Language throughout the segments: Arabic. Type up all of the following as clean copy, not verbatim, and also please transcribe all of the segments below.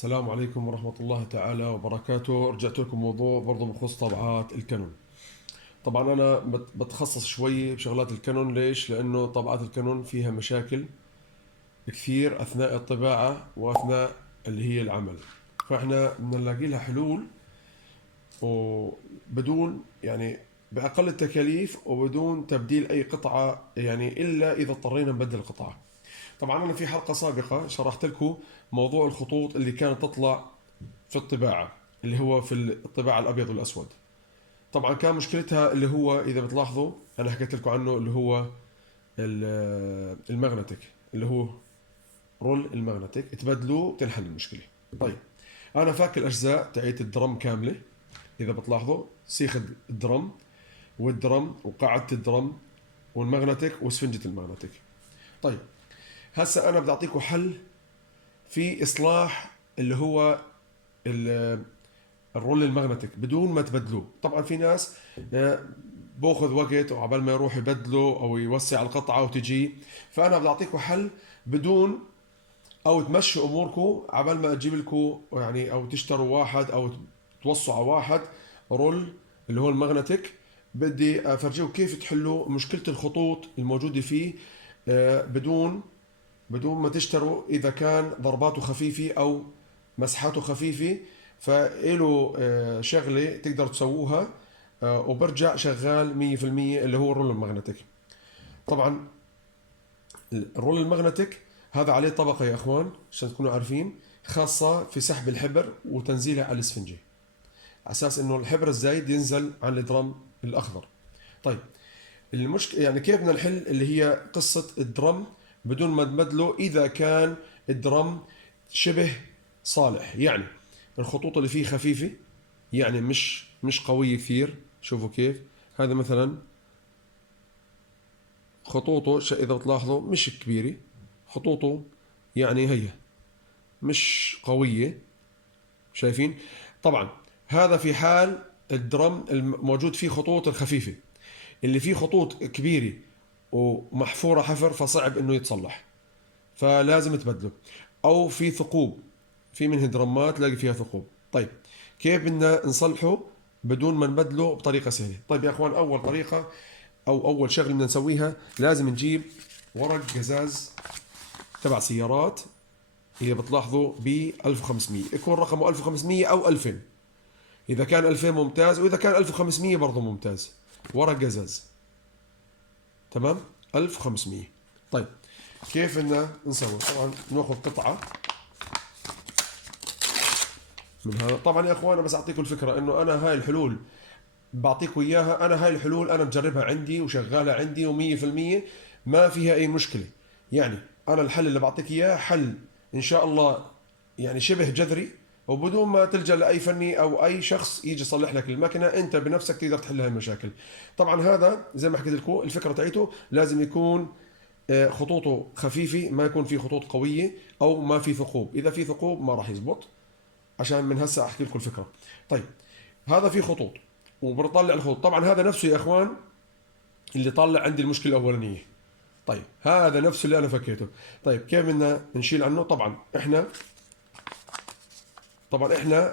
السلام عليكم ورحمة الله تعالى وبركاته. رجعت لكم موضوع برضه بخص طبعات الكانون. طبعا أنا بتخصص شوي بشغلات الكانون. ليش؟ لأنه طبعات الكانون فيها مشاكل كثير أثناء الطباعة وأثناء اللي هي العمل، فإحنا بدنا نلاقي لها حلول وبدون يعني بأقل التكاليف وبدون تبديل أي قطعة، يعني إلا إذا اضطرينا نبدل القطعة. طبعا أنا في حلقة سابقة شرحت لكم موضوع الخطوط اللي كانت تطلع في الطباعة، اللي هو في الطباعة الأبيض والأسود. طبعا كان مشكلتها اللي هو إذا بتلاحظوا أنا حكيت لكم عنه، اللي هو المغناطيك، اللي هو رول المغناطيك، تبدلوه بتنحل المشكلة. طيب أنا فاك الأجزاء تاعت الدرم كاملة. إذا بتلاحظوا سيخ الدرم والدرم وقاعدة الدرم والمغناطيك وسفنجة المغناطيك. طيب هسا أنا بدي أعطيكم حل في إصلاح اللي هو الرول المغناطيك بدون ما تبدلوه. طبعا في ناس باخذ وقت وعبال ما يروح يبدله او يوسع القطعه وتجي، فانا بدي اعطيكم حل بدون او تمشوا اموركم عبال ما اجيب لكم، يعني او تشتروا واحد او توصوا على واحد رول اللي هو المغناطيك. بدي افرجيكم كيف تحلوا مشكله الخطوط الموجوده فيه بدون ما تشتروا، اذا كان ضرباته خفيفه او مسحاته خفيفه. فإله شغله تقدر تسووها وبرجع شغال 100%، اللي هو الرول المغناطيك. طبعا الرول المغناطيك هذا عليه طبقه يا اخوان عشان تكونوا عارفين، خاصه في سحب الحبر وتنزيلها على الاسفنجه، على اساس انه الحبر الزايد ينزل على الدرم الاخضر. طيب المشكله يعني كيف بدنا نحل اللي هي قصه الدرم بدون ما نبدله اذا كان الدرم شبه صالح، يعني الخطوط اللي فيه خفيفه، يعني مش قويه كثير. شوفوا كيف هذا مثلا خطوطه اذا بتلاحظوا مش كبيره، خطوطه يعني هي مش قويه، شايفين؟ طبعا هذا في حال الدرم الموجود فيه خطوط الخفيفه. اللي فيه خطوط كبيره ومحفوره حفر فصعب انه يتصلح، فلازم تبدله. او في ثقوب، في منه درمات تلاقي فيها ثقوب. طيب كيف بدنا نصلحه بدون ما نبدله بطريقه سهله؟ طيب يا اخوان، اول طريقه او اول شغله بدنا نسويها لازم نجيب ورق قزاز تبع سيارات. اللي بتلاحظوا ب 1500 يكون رقمه 1500 او 2000. اذا كان 2000 ممتاز، واذا كان 1500 برضه ممتاز. ورق قزاز، تمام، 1500. طيب كيف بدنا نسوي؟ طبعا ناخذ قطعه من هذا. طبعا يا اخوان بس اعطيكم الفكره انه انا هاي الحلول بعطيكم اياها، انا هاي الحلول انا مجربها عندي وشغاله عندي و100% ما فيها اي مشكله. يعني انا الحل اللي بعطيك اياه حل ان شاء الله يعني شبه جذري، وبدون ما تلجا لاي فني او اي شخص يجي يصلح لك المكنه، انت بنفسك تقدر تحل هاي المشاكل. طبعا هذا زي ما حكيت لكم الفكره تاعته لازم يكون خطوطه خفيفه، ما يكون في خطوط قويه او ما في ثقوب. اذا في ثقوب ما راح يزبط، عشان من هسه احكي لكم الفكره. طيب هذا في خطوط وبطلع الخطوط. طبعا هذا نفسه يا اخوان اللي طلع عندي المشكله الاولانيه. طيب هذا نفسه اللي انا فكيته. طيب كيف بدنا نشيل عنه؟ طبعا احنا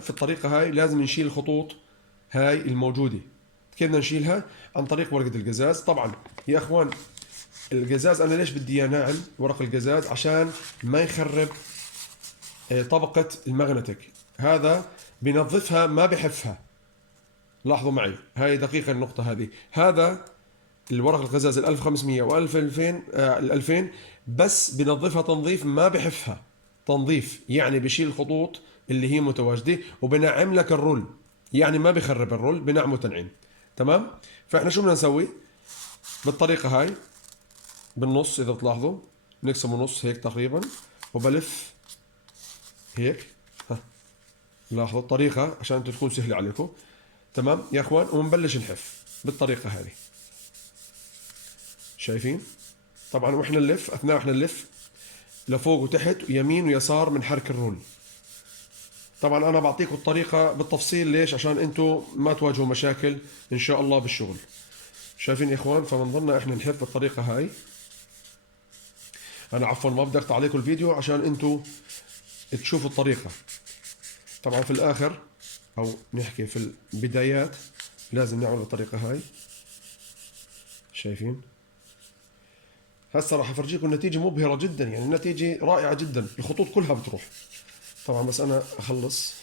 في الطريقه هاي لازم نشيل الخطوط هاي الموجوده. كيف بدنا نشيلها؟ عن طريق ورقه القزاز. طبعا يا اخوان القزاز انا ليش بدي اياه ناعم؟ ورق القزاز عشان ما يخرب طبقه المغناطيك. هذا بنظفها ما بحفها. لاحظوا معي هاي دقيقة النقطة هذه. هذا الورق القزاز ال 1500 و 2000 ال 2000 بس بنظفها تنظيف ما بحفها تنظيف، يعني بشيل الخطوط اللي هي متواجدة وبنعم لك الرول، يعني ما بخرب الرول، بنعمه تنعيم. تمام؟ فاحنا شو بدنا نسوي؟ بالطريقة هاي بالنص اذا بتلاحظوا نقسمه نص هيك تقريبا وبلف هيك. ها لاحظوا الطريقة عشان تكون سهلة عليكم. تمام يا اخوان، وبنبلش نحف بالطريقه هذه. شايفين؟ طبعا واحنا نلف، اثناء احنا نلف لفوق وتحت ويمين ويسار من حرك الرول. طبعا انا بعطيكم الطريقه بالتفصيل، ليش؟ عشان انتم ما تواجهوا مشاكل ان شاء الله بالشغل. شايفين يا اخوان؟ فبنضلنا احنا نحف بالطريقه هاي. انا عفوا ما بدي اقطع عليكم الفيديو عشان انتم تشوفوا الطريقه. طبعا في الاخر او نحكي في البدايات لازم نعمل بالطريقة هاي. شايفين؟ هسه راح افرجيكم النتيجة مبهرة جدا، يعني النتيجة رائعة جدا، الخطوط كلها بتروح. طبعا بس انا اخلص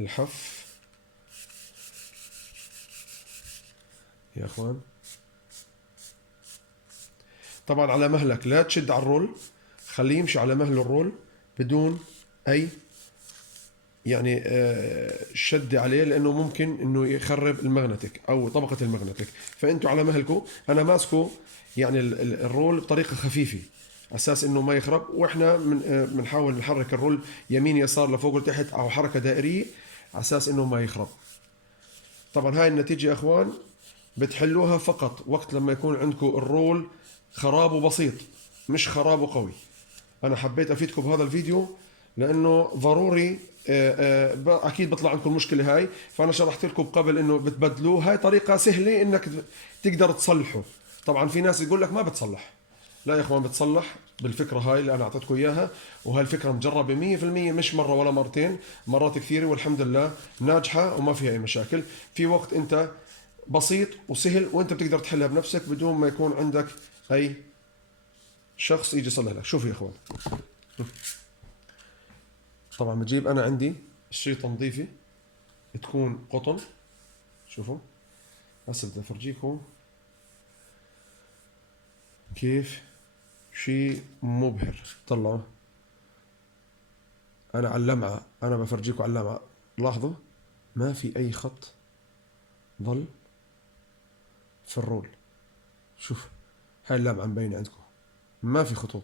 الحف يا اخوان. طبعا على مهلك، لا تشد على الرول، خليه يمشي على مهل الرول بدون اي يعني شد عليه، لانه ممكن انه يخرب المغناطيك او طبقة المغناطيك. فانتوا على مهلكم، انا ماسكه يعني الرول بطريقة خفيفة اساس انه ما يخرب، واحنا بنحاول نحرك الرول يمين يسار لفوق لتحت او حركة دائرية على اساس انه ما يخرب. طبعا هاي النتيجة يا اخوان بتحلوها فقط وقت لما يكون عندكم الرول خرابه بسيط، مش خرابه قوي. انا حبيت افيدكم بهذا الفيديو لانه ضروري اكيد بطلع عندكم المشكله هاي، فانا شرحت لكم قبل انه بتبدلوه. هاي طريقه سهله انك تقدر تصلحه. طبعا في ناس يقول لك ما بتصلح، لا يا اخوان بتصلح بالفكره هاي اللي انا اعطيتكم اياها، وهاي الفكره مجربه 100%، مش مره ولا مرتين، مرات كثيره والحمد لله ناجحه وما فيها اي مشاكل. في وقت انت بسيط وسهل وانت بتقدر تحلها بنفسك بدون ما يكون عندك اي شخص يجي يصلح لك. شوف يا اخوان، طبعا بجيب انا عندي شريطة نظيفة تكون قطن. شوفوا هسه بدي افرجيكم كيف شيء مبهر. طلعوا انا على اللمعة، انا بفرجيكم على اللمعة، لاحظوا ما في اي خط ظل في الرول. شوف هاي اللمعة مبينة عندكم، ما في خطوط،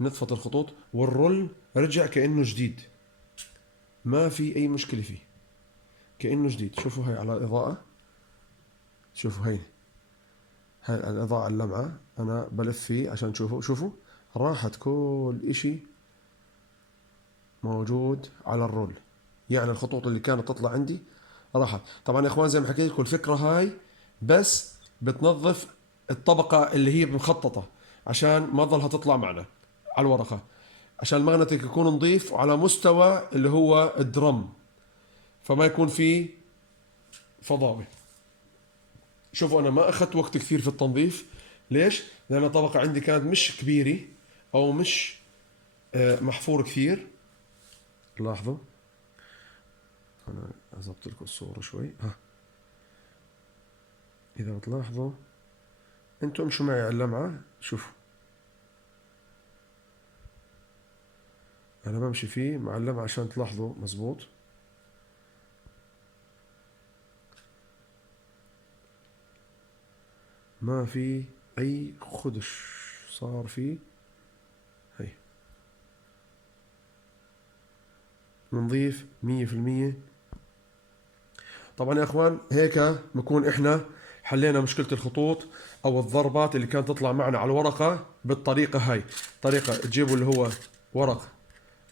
نطفت الخطوط والرول رجع كأنه جديد، ما في اي مشكلة فيه، كأنه جديد. شوفوا هاي على الإضاءة، شوفوا هاي الإضاءة اللمعة، أنا بلف فيه عشان تشوفوا. شوفوا راحت كل إشي موجود على الرول، يعني الخطوط اللي كانت تطلع عندي راحت. طبعا يا إخوان زي ما حكيت لكم الفكرة هاي بس بتنظف الطبقة اللي هي مخططة عشان ما تظلها تطلع معنا على الورقة، عشان المغناطيس يكون نظيف وعلى مستوى اللي هو الدرم، فما يكون فيه فضاوة. شوفوا انا ما اخذت وقت كثير في التنظيف. ليش؟ لان الطبقة عندي كانت مش كبيرة او مش محفور كثير. لاحظوا انا اضبط لكم الصورة شوي. ها اذا بتلاحظوا انتم امشوا معي على اللمعة، شوفوا انا بمشي فيه مع اللمعة عشان تلاحظوا مزبوط. ما في اي خدش صار فيه، هي نظيف 100%. طبعا يا اخوان هيك بكون احنا حلينا مشكلة الخطوط او الضربات اللي كانت تطلع معنا على الورقة بالطريقة هاي. طريقة تجيبوا اللي هو ورق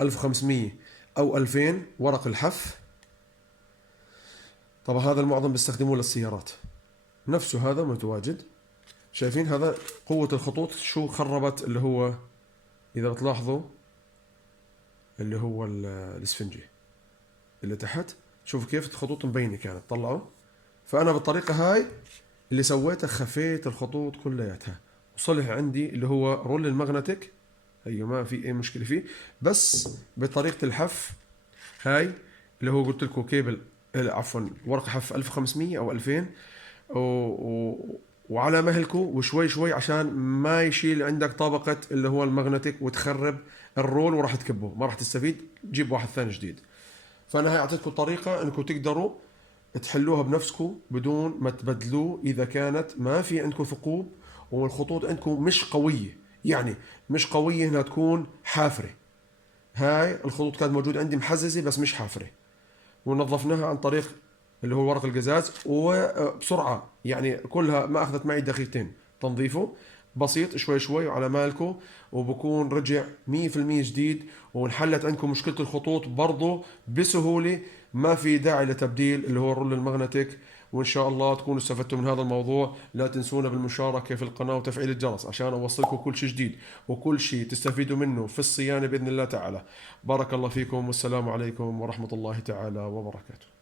1500 او 2000 ورق الحف. طبعا هذا المعظم بيستخدموه للسيارات، نفسه هذا متواجد. شايفين هذا قوة الخطوط شو خربت، اللي هو اذا بتلاحظوا اللي هو الاسفنجي اللي تحت، شوفوا كيف الخطوط مبينة كانت، طلعوا. فانا بالطريقة هاي اللي سويته خفيت الخطوط كلياتها، وصلح عندي اللي هو رول المغناطيك، هي ما في اي مشكله فيه. بس بطريقه الحف هاي اللي هو قلت لكم كيبل عفوا ورقه حف 1500 او 2000 و... وعلى مهلكم وشوي شوي عشان ما يشيل عندك طبقه اللي هو المغناطيك وتخرب الرول وراح تكبه، ما راح تستفيد، جيب واحد ثاني جديد. فانا هاي اعطيتكم طريقه انكم تقدروا تحلوها بنفسكم بدون ما تبدلوه اذا كانت ما في عندكم ثقوب والخطوط عندكم مش قويه، يعني مش قويه انها تكون حافره. هاي الخطوط كانت موجوده عندي محززه بس مش حافره، ونظفناها عن طريق اللي هو ورق القزاز وبسرعه، يعني كلها ما اخذت معي دقيقتين تنظيفه، بسيط شوي شوي وعلى مالكم، وبكون رجع 100% جديد، وانحلت عندكم مشكلة الخطوط برضو بسهولة. ما في داعي لتبديل اللي هو الرول المغناطيك وإن شاء الله تكونوا استفدتوا من هذا الموضوع. لا تنسونا بالمشاركة في القناة وتفعيل الجرس عشان أوصلكم كل شيء جديد وكل شيء تستفيدوا منه في الصيانة بإذن الله تعالى. بارك الله فيكم، والسلام عليكم ورحمة الله تعالى وبركاته.